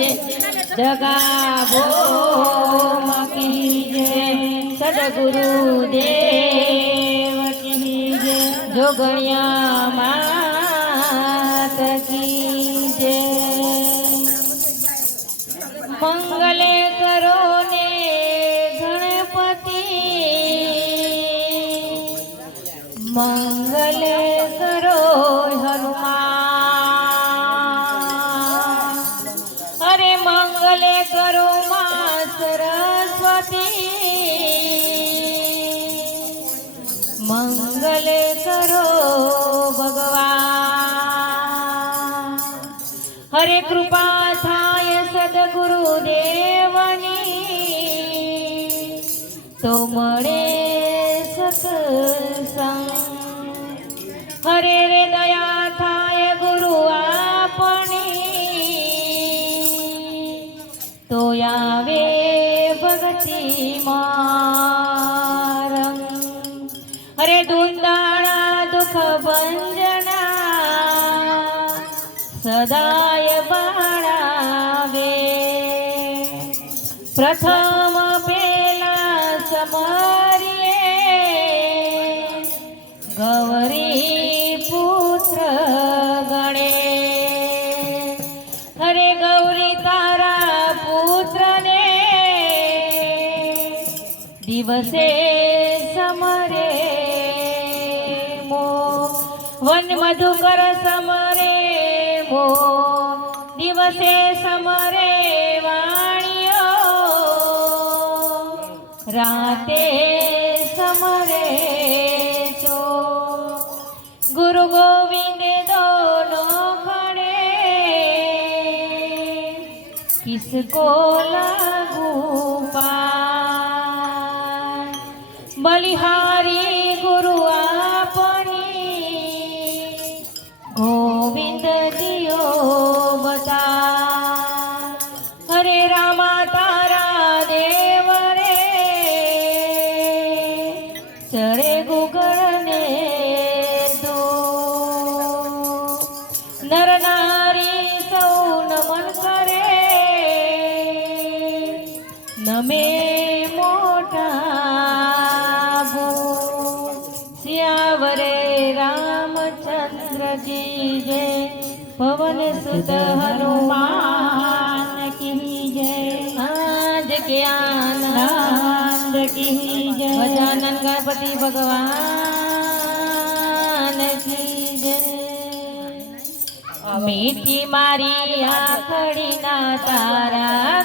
જય જગાવો કી જય સદગુરુ દેવ કી જય જોગણિયા માત કી જય મંગલે કરો ને ગણપતિ. મંગલે કરો તો મળે સત્સંગ હરે રે દયા થાય ગુરુ આપણી. તો આવે ભગતિ મારંગ. હરે ધૂંધાણા દુઃખ ભંજના સદાય બાળાવે પ્રથમ દિવસે સમરે મો. વન મધુકર સમરે મો. દિવસે સમરે વાણીઓ. રાતે સમરે તો ગુરુ ગોવિંદ દોનો ખડે કિસકો લાગુ honey. શ્યાવરે રામચંદ્રજી જય પવન સુત હનુમાન કી જય આજ કે આનંદ કી જય ગજાનન ગણપતિ ભગવાન કી જય મીઠી મારી આખડી ના તારા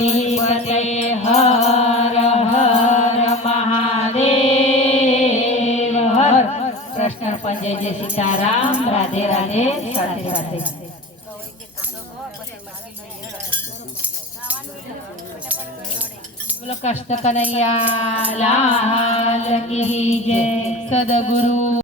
પાર્વતી પતે હર હર મહાદેવ હર કૃષ્ણ પંજય જય સીતારામ રાધે રાધે સાથે સાથે બોલો કૃષ્ણ કનૈયા લાલ કી જય સદગુરુ